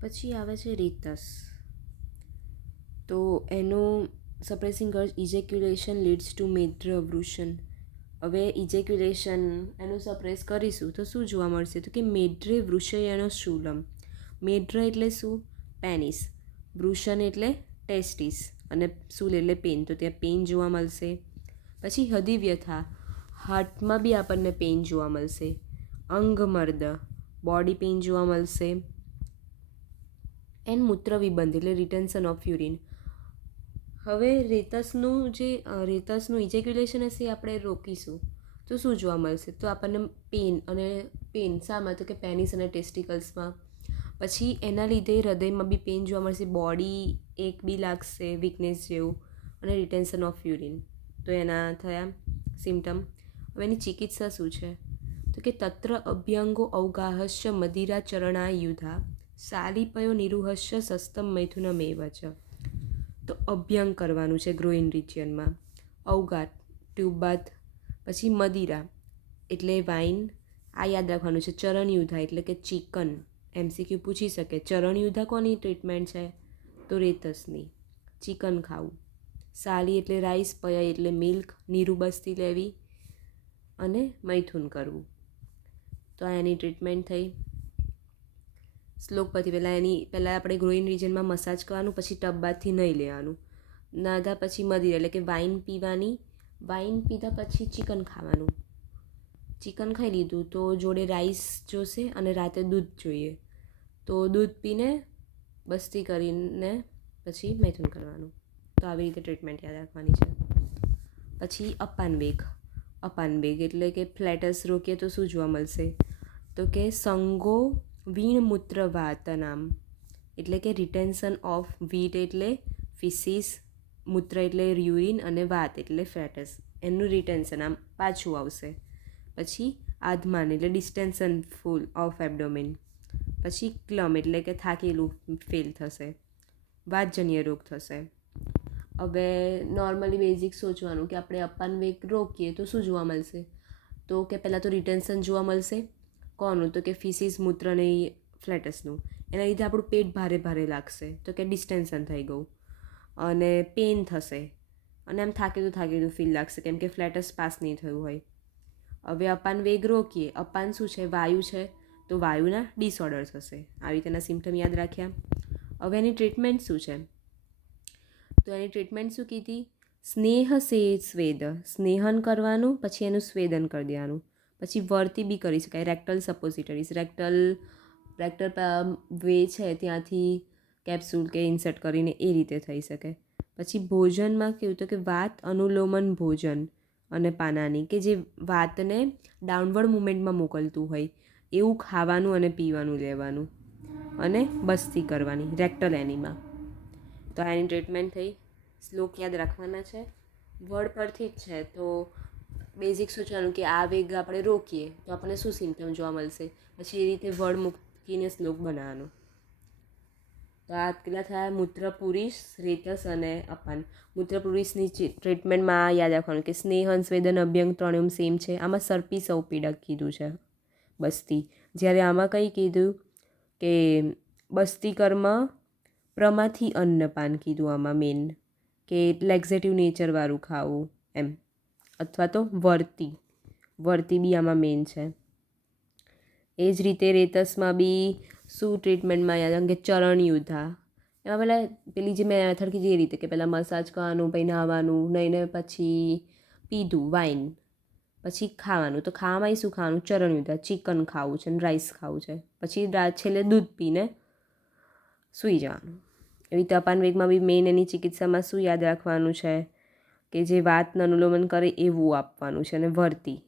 પછી આવે છે રેતસ. તો એનું સપ્રેસિંગ અર્થ ઇજેક્યુલેશન લીડ્સ ટુ મેદ્ર અવૃષણ. હવે ઇજેક્યુલેશન એનું સપ્રેસ કરીશું તો શું જોવા મળશે? તો કે મેડ્રે વૃષયનો શૂલમ. મેડ્ર એટલે શું? પેનિસ. વૃષણ એટલે ટેસ્ટિસ અને શૂલ એટલે પેન, તો ત્યાં પેન જોવા મળશે. પછી હદિવ્યથા, હાર્ટમાં બી આપણને પેન જોવા મળશે. અંગમર્દ, બોડી પેઇન જોવા મળશે. એન્ડ મૂત્ર વિબંધ એટલે રિટેન્શન ઓફ યુરિન. હવે રેતસનું ઇજેક્યુલેશન હશે એ આપણે રોકીશું તો શું જોવા મળશે? તો આપણને પેન શામાં? તો કે પેનિસ અને ટેસ્ટિકલ્સમાં. પછી એના લીધે હૃદયમાં બી પેન જોવા મળશે, બોડી એક બી લાગશે, વીકનેસ જેવું, અને રિટેન્શન ઓફ યુરિન. તો એના થયા સિમ્ટમ. હવે એની ચિકિત્સા શું છે? તો કે તત્ર અભ્યંગો અવગાહસ્ય મદિરા ચરણાયુધા સાલિપયો નિરુહસ્ય સસ્તમ મૈથુનમેવ છે. તો અભ્યંગ કરવાનું છે ગ્રોઇન રિજિયનમાં. અવગાત ટ્યુબ, પછી મદિરા એટલે વાઇન, આ યાદ રાખવાનું છે. ચરણયુધા એટલે કે ચિકન, MCQ પૂછી શકે. ચરણયુધા કોની ટ્રીટમેન્ટ છે? તો રેતસની. ચિકન ખાવું. સાલી એટલે રાઈસ, પય એટલે મિલ્ક, નિરુબસ્તી લેવી અને મૈથુન કરવું. તો આ એની ટ્રીટમેન્ટ થઈ. શ્લોક પરથી પહેલાં આપણે ગ્રોઇન રિજનમાં મસાજ કરવાનું, પછી ટબબાથી નહીં લેવાનું. નાધા પછી મદિરા એટલે કે વાઇન પીવાની. વાઇન પીધા પછી ચિકન ખાવાનું. ચિકન ખાઈ લીધું તો જોડે રાઈસ જોશે અને રાતે દૂધ જોઈએ. તો દૂધ પીને બસ્તી કરીને પછી મૈથુન કરવાનું. તો આવી રીતે ટ્રીટમેન્ટ યાદ રાખવાની છે. પછી અપાનવેગ એટલે કે ફ્લેટસ રોકીએ તો શું જોવા મળશે? તો કે સંગો વીણમૂત્ર વાતનામ એટલે કે રિટેન્શન ઓફ વીટ એટલે ફિસીસ, મૂત્ર એટલે યુરિન અને વાત એટલે ફેટસ, એનું રિટેન્શન આમ પાછું આવશે. પછી આધમાન એટલે ડિસ્ટેન્શન ફૂલ ઓફ એબડોમિન. પછી ક્લમ એટલે કે થાકેલું ફીલ થશે, વાતજન્ય રોગ થશે. હવે નોર્મલી બેઝિક સોચવાનું કે આપણે અપાનવેગ રોકીએ તો શું જોવા મળશે? તો કે પહેલાં તો રિટેન્શન જોવા મળશે. કોનું? તો કે ફિસીસ, મૂત્ર ને ફ્લેટસનું. એના લીધે આપણું પેટ ભારે ભારે લાગશે, તો કે ડિસ્ટેન્શન થઈ ગયું. અને પેન થશે અને આમ થાકેલું ફીલ લાગશે, કેમ કે ફ્લેટસ પાસ નહીં થયું હોય. હવે અપાન વેગ રોકીએ. અપાન શું છે? વાયુ છે, તો વાયુના ડિસઓર્ડર થશે. આવી રીતેના સિમ્ટમ યાદ રાખ્યા. હવે એની ટ્રીટમેન્ટ શું છે? તો એની ટ્રીટમેન્ટ શું કીધી? સ્નેહ સે સ્વેદ, સ્નેહન કરવાનું, પછી એનું સ્વેદન કરી દેવાનું. પછી વર્તી બી કરી શકાય. રેક્ટલ સપોઝિટરીઝ, રેક્ટલ વે છે ત્યાંથી કેપ્સ્યુલ કે ઇન્સર્ટ કરીને એ રીતે થઈ શકે. પછી ભોજનમાં કેવું? તો કે વાત અનુલોમન ભોજન અને પાનાની, કે જે વાતને ડાઉનવર્ડ મુવમેન્ટમાં મોકલતું હોય એવું ખાવાનું અને પીવાનું લેવાનું, અને બસ્તી કરવાની રેક્ટલ એનીમાં. તો એની ટ્રીટમેન્ટ થઈ. શ્લોક યાદ રાખવાના છે. વર્ડ પરથી જ છે તો બેઝિક સોચવાનું કે આ વેગ આપણે રોકીએ તો આપણને શું સિમ્ટમ જોવા મળશે, પછી એ રીતે વર્ડ મૂકીને શ્લોક બનાવવાનો. તો આ કેટલા થયા? મૂત્રપુરીશ, રેતસ અને અપાન. મૂત્રપુરીશની ટ્રીટમેન્ટમાં યાદ રાખવાનું કે સ્નેહન, સ્વેદન, અભ્યંગ ત્રણેય સેમ છે. આમાં સર્પી સૌપીડક કીધું છે, બસ્તી. જ્યારે આમાં કંઈ કીધું કે બસ્તી કર્મ પ્રમાથી અન્નપાન કીધું. આમાં મેન કે લેક્ઝેટિવ નેચરવાળું ખાવું એમ, અથવા તો વર્તી બી આમાં મેન છે. એ જ રીતે રેતસમાં બી શું ટ્રીટમેન્ટમાં યાદ કે ચરણયુધા. એમાં પેલી જે મેં મેથડ કીધી એ રીતે કે પહેલાં મસાજ કરવાનું, પછી નહાવાનું, નહીને પછી પીધું વાઇન, પછી ખાવાનું. તો ખાવામાં શું ખાવાનું? ચરણયુધા, ચિકન ખાવું છે ને રાઈસ ખાવું છે. પછી છેલ્લે દૂધ પીને સૂઈ જવાનું. એવી રીતે અપાનવેગમાં બી મેઇન એની ચિકિત્સામાં શું યાદ રાખવાનું છે? કે જે વાતનું અનુલોમન કરે એવું આપવાનું છે, અને વર્તી